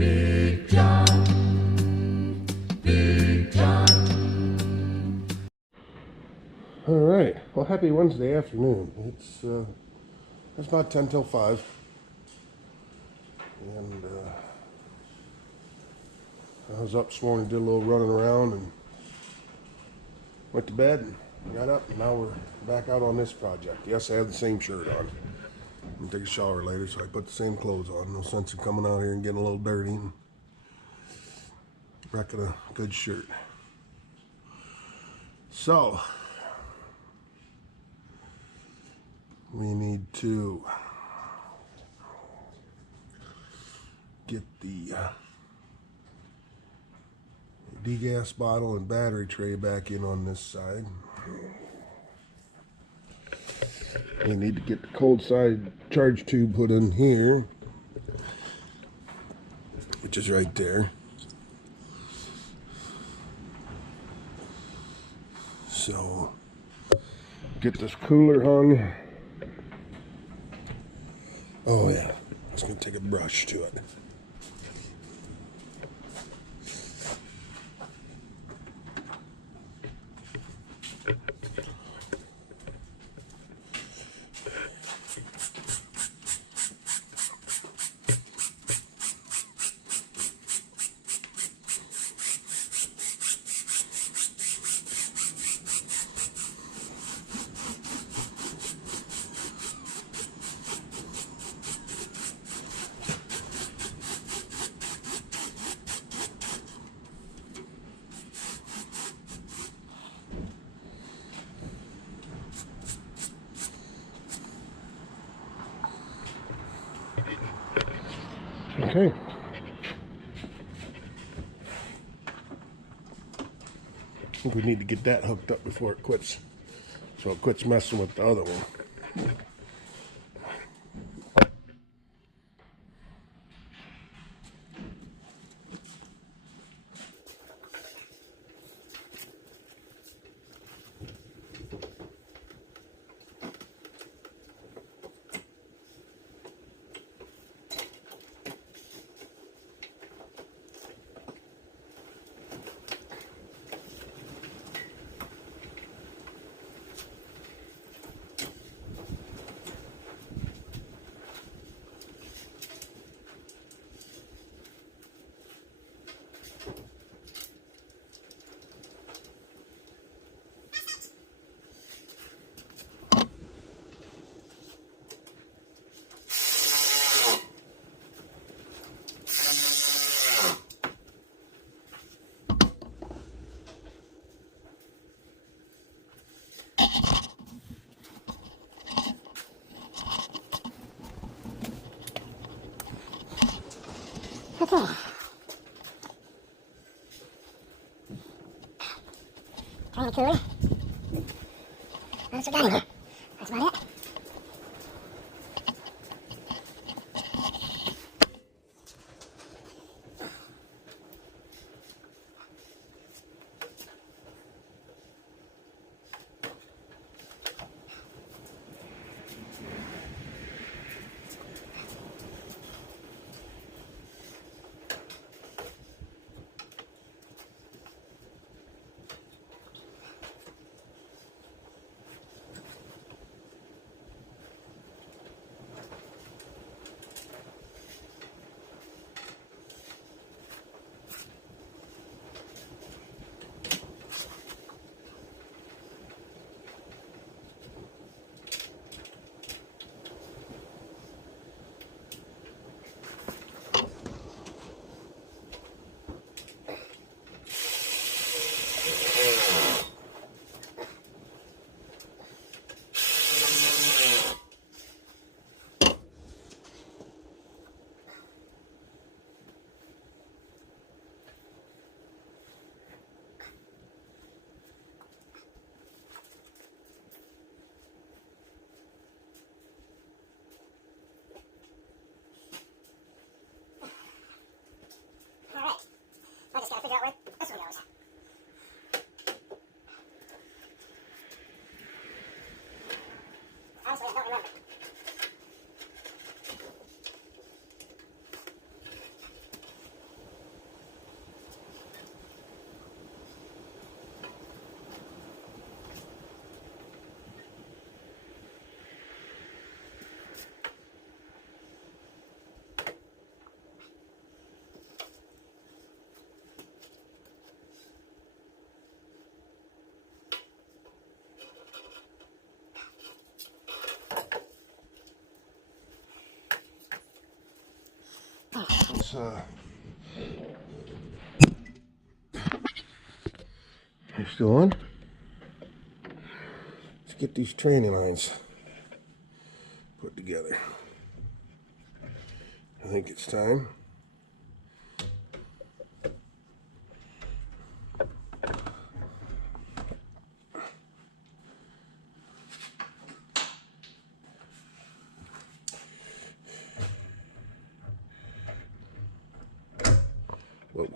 Big John, Big John. All right. Well, happy Wednesday afternoon. It's about 10 till 5, and I was up this morning, did a little running around, and went to bed. And got up, and now we're back out on this project. Yes, I have the same shirt on. I'm gonna take a shower later, so I put the same clothes on. No sense in coming out here and getting a little dirty and wrecking a good shirt. So we need to get the degas bottle and battery tray back in on this side. We need to get the cold side charge tube put in here, which is right there. So get this cooler hung. Oh yeah, it's gonna take a brush to it. Okay. I think we need to get that hooked up before it quits, so it quits messing with the other one. Okay. Turn the cooler. That's what got it. That's about it. I just gotta figure out where this one goes. Honestly, I don't remember. let's you're still on? Let's get these training lines put together. I think it's time. Whoa.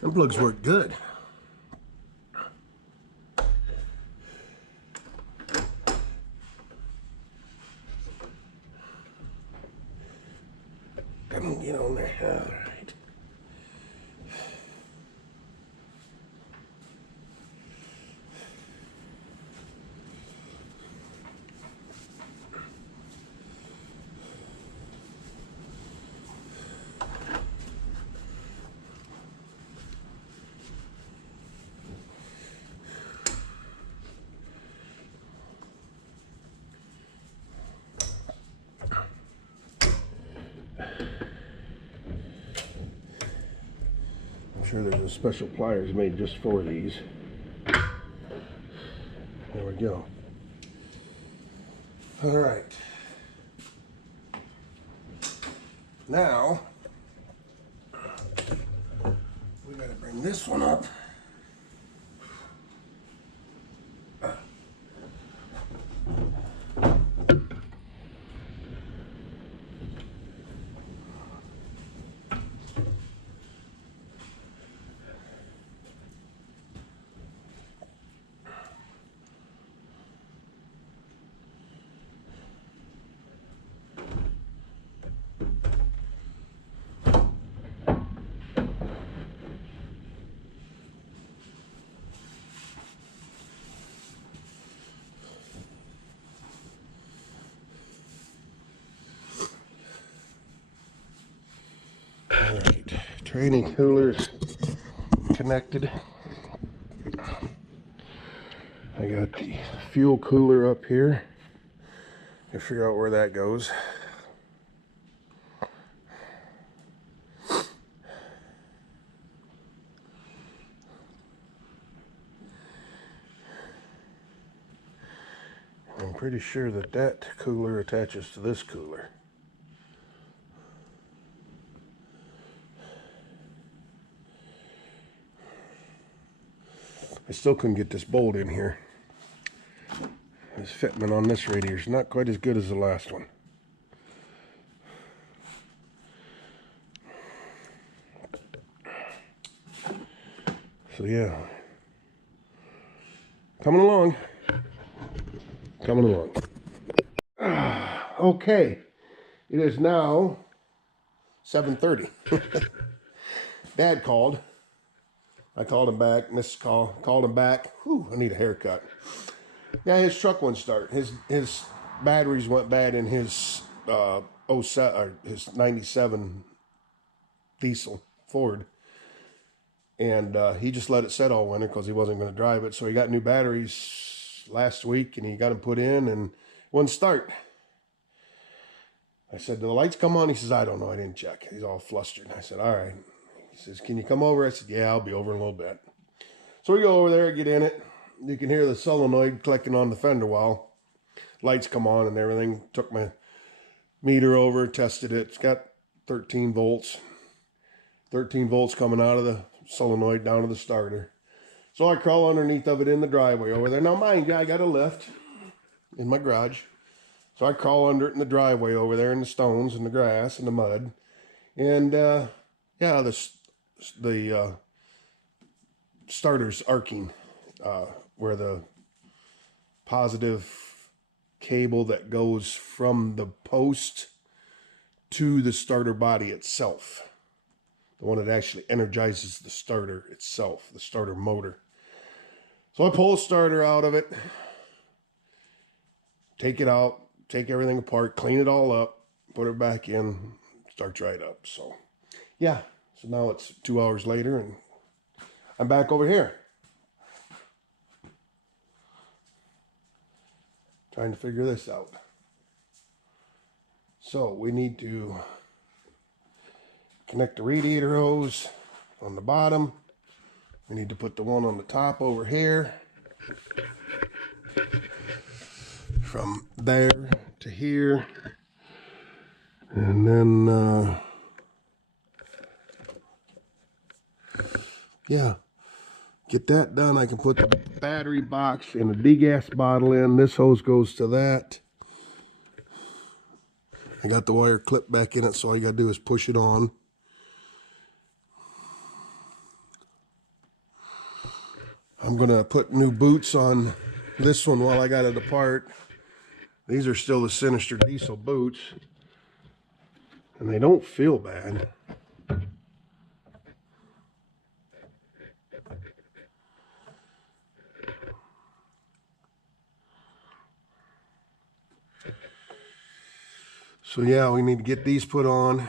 Them plugs work good. Come on, get on there. All right. I'm sure there's a special pliers made just for these. There we go. All right. Now, we got to bring this one up. All right, training coolers connected. I got the fuel cooler up here. To figure out where that goes. I'm pretty sure that that cooler attaches to this cooler. I still couldn't get this bolt in here. This fitment on this radiator is not quite as good as the last one. So yeah, coming along. Okay, it is now 7:30. Dad called. I called him back, missed call, called him back. Whew, I need a haircut. Yeah, his truck wouldn't start. His batteries went bad in his 07 or his 97 diesel Ford. And he just let it set all winter because he wasn't going to drive it. So he got new batteries last week and he got them put in and wouldn't start. I said, do the lights come on? He says, I don't know. I didn't check. He's all flustered. I said, all right. He says, can you come over? I said, yeah, I'll be over in a little bit. So we go over there, get in it. You can hear the solenoid clicking on the fender well. Lights come on and everything. Took my meter over, tested it. It's got 13 volts. 13 volts coming out of the solenoid down to the starter. So I crawl underneath of it in the driveway over there. Now mind you, I got a lift in my garage. So I crawl under it in the driveway over there in the stones and the grass and the mud. And yeah, the starter's arcing where the positive cable that goes from the post to the starter body itself. The one that actually energizes the starter itself, the starter motor. So I pull the starter out of it, take it out, take everything apart, clean it all up, put it back in, starts right up. So yeah, so now it's 2 hours later and I'm back over here. Trying to figure this out. So we need to connect the radiator hose on the bottom. We need to put the one on the top over here. From there to here. And then, yeah, get that done. I can put the battery box and a degas bottle in. This hose goes to that. I got the wire clipped back in it, so all you gotta do is push it on. I'm gonna put new boots on this one while I got it apart. These are still the Sinister Diesel boots, and they don't feel bad. So yeah, we need to get these put on.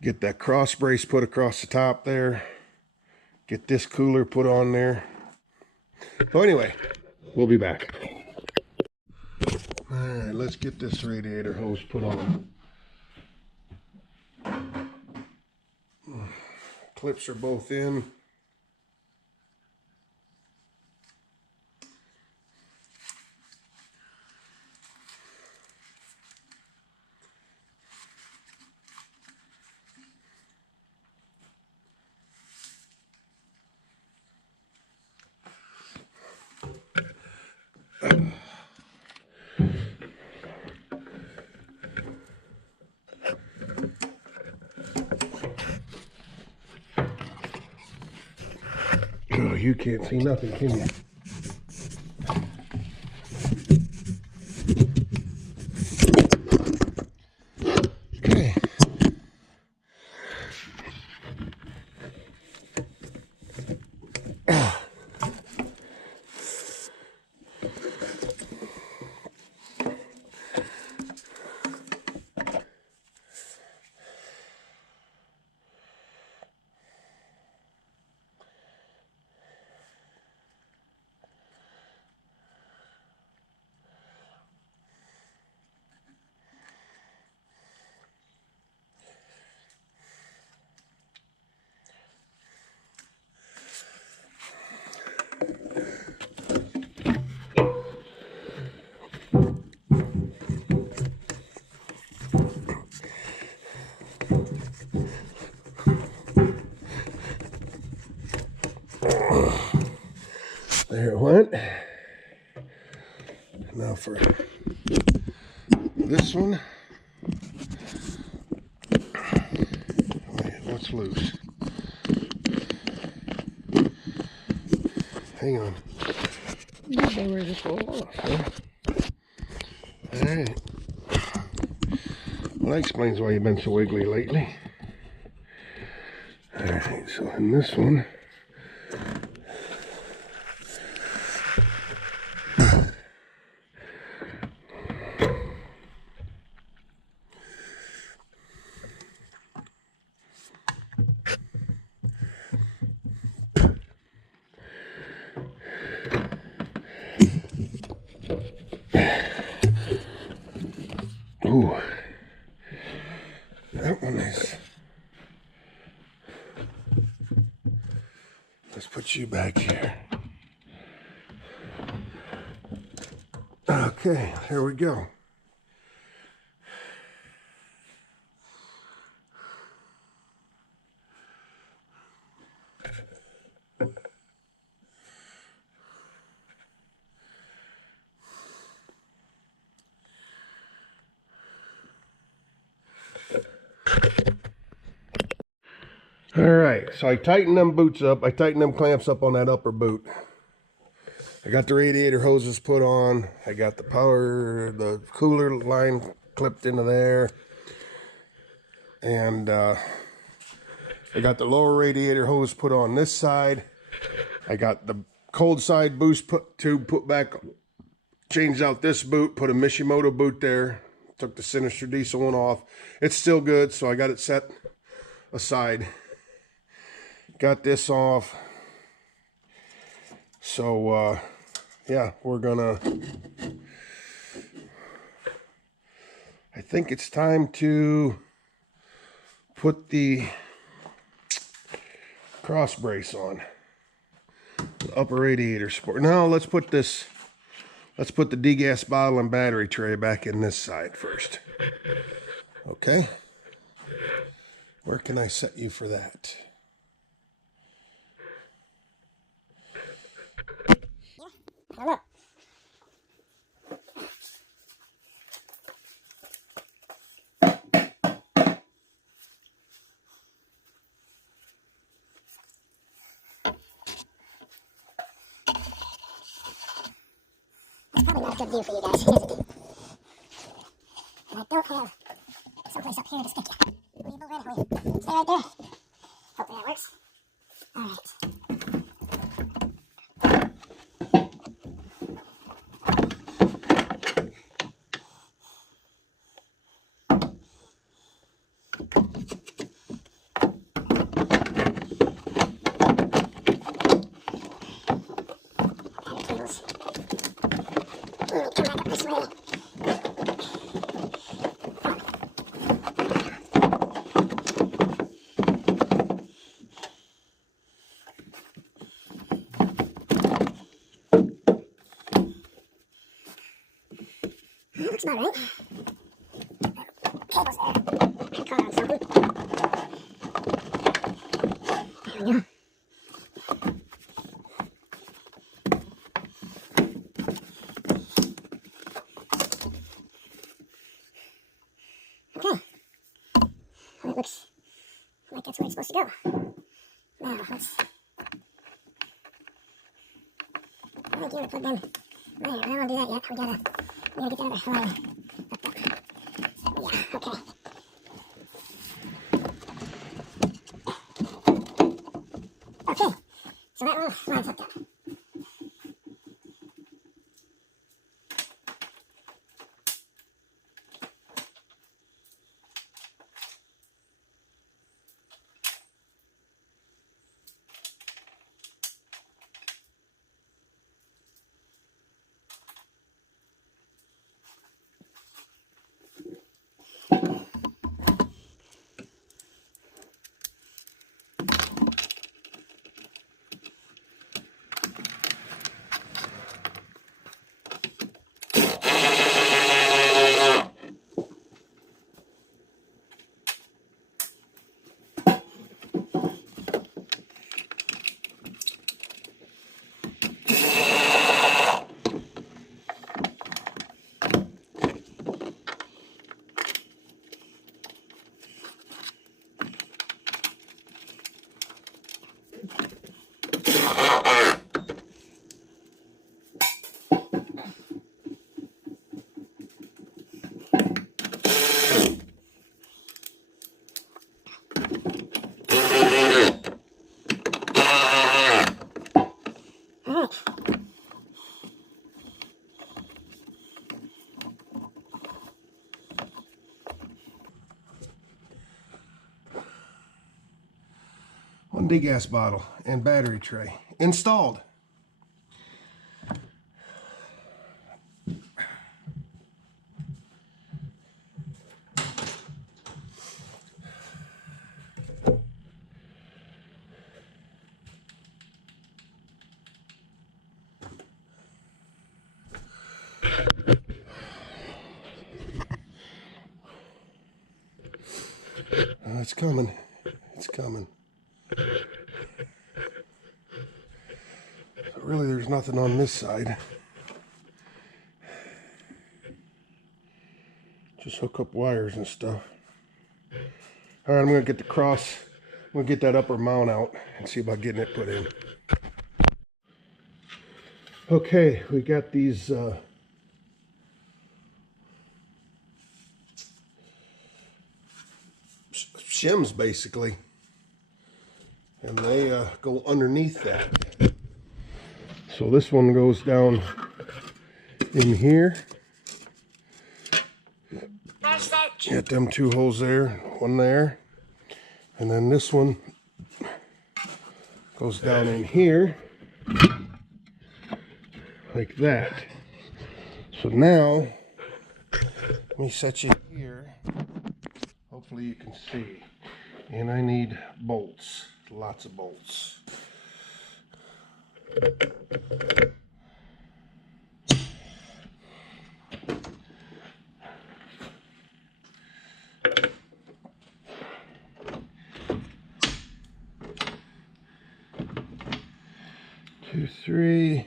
Get that cross brace put across the top there. Get this cooler put on there. So anyway, we'll be back. All right, let's get this radiator hose put on. Clips are both in. Oh, you can't see nothing, can you? Okay. There it went. Now for this one. Wait, what's loose? Hang on. You're ready to fall off, huh? Alright. Well, that explains why you've been so wiggly lately. Alright, So in this one, ooh, that one is. Let's put you back here. Okay, here we go. All right, so I tightened them boots up. I tightened them clamps up on that upper boot. I got the radiator hoses put on. I got the cooler line clipped into there. And I got the lower radiator hose put on this side. I got the cold side boost tube put back, changed out this boot, put a Mishimoto boot there, took the Sinister Diesel one off. It's still good, so I got it set aside. Got this off. So, yeah, we're gonna, I think it's time to put the cross brace on. The upper radiator support. Now, let's put the degas bottle and battery tray back in this side first. Okay. Where can I set you for that? Hello. It's probably not a good view for you guys, is it? And I don't have someplace up here to stick you. Will you move right away? Stay right there. Hopefully that works. All right. Come back up this way. Looks about right. Cable's there. I caught on something. There we go. Okay. Well, it looks like that's where it's supposed to go. Now, let's... I think you're plugged in. There, I don't want to do that yet. We gotta get the other line hooked up. Yeah, okay. Okay, so that one line's hooked up. One degas bottle and battery tray installed. It's coming. It's coming. So really, there's nothing on this side. Just hook up wires and stuff. All right, I'm gonna get the cross. I'm gonna get that upper mount out and see about getting it put in. Okay, we got these shims basically, and they go underneath that. So this one goes down in here. Got them two holes there, one there, and then this one goes down in here like that. So now let me set you here. Hopefully you can see. And I need bolts, lots of bolts. Two, three,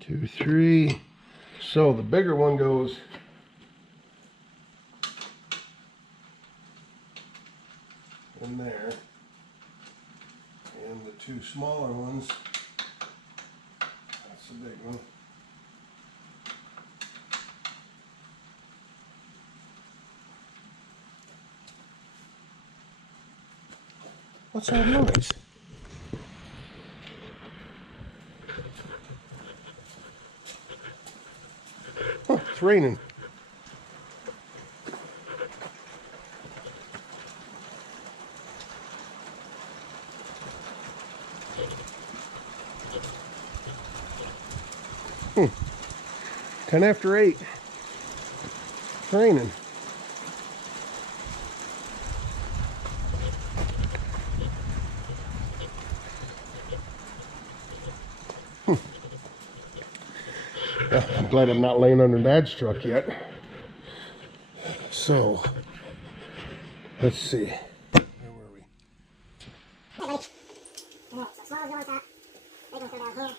2, 3. So the bigger one goes in there, and the two smaller ones, that's the big one. What's that noise? Oh, it's raining. Hmm. 10 after 8. It's raining. Yeah, I'm glad I'm not laying under Dad's truck yet. So, let's see. Where were we? Alright, so small ones go on top, big ones go down here.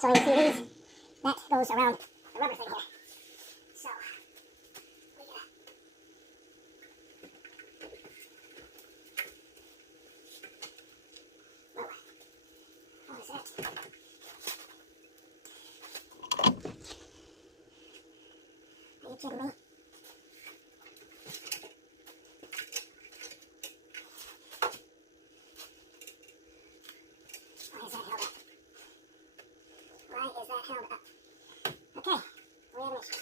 So you see these, that goes around the rubber thing here. So, we gotta what is that? Are you kidding me? Why is that held up? Why is that held up? Okay, we have an issue.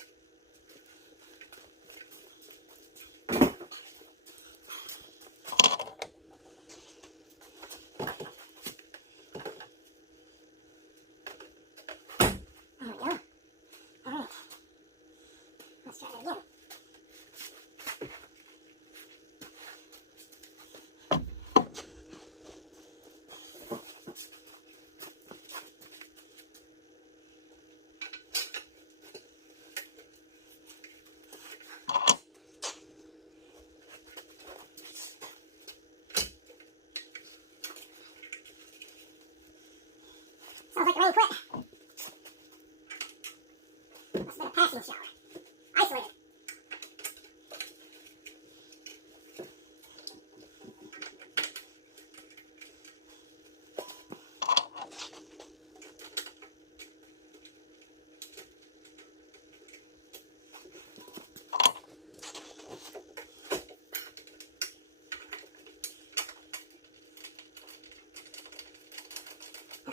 There we go. Alright. Let's try that again.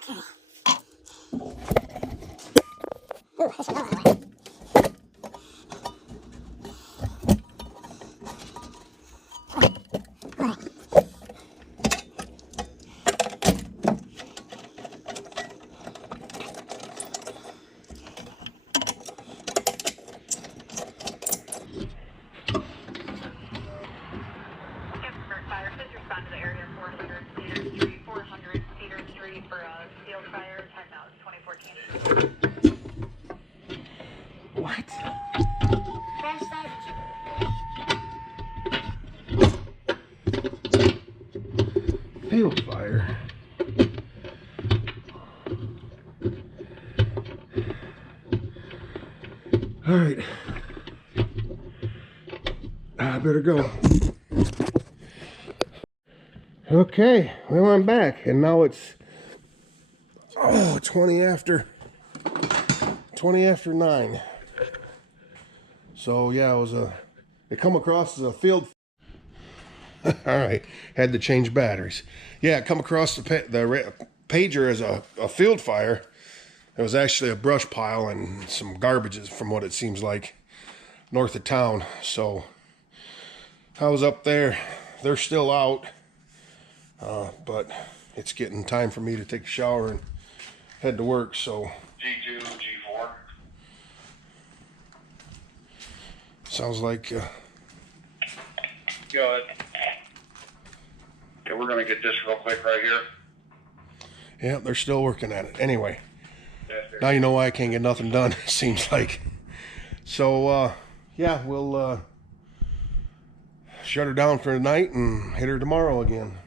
Ooh, this one out of the way. Fire, please respond to the area 400 Cedar Street, 400 Cedar Street for a field fire. Timeout 2014. What? Crash site. Field fire. All right. I better go. Okay, well, I'm back, and now it's 20 after 9. So yeah, it come across as a field. All right, had to change batteries. Yeah, it come across the pager as a field fire. It was actually a brush pile and some garbages, from what it seems like, north of town. So I was up there. They're still out. But it's getting time for me to take a shower and head to work, so. G2, G4. Sounds like, Go ahead. Okay, we're gonna get this real quick right here. yeah, they're still working at it. Anyway, Yes, sir. now you know why I can't get nothing done, it seems like. So, yeah, we'll, shut her down for tonight and hit her tomorrow again.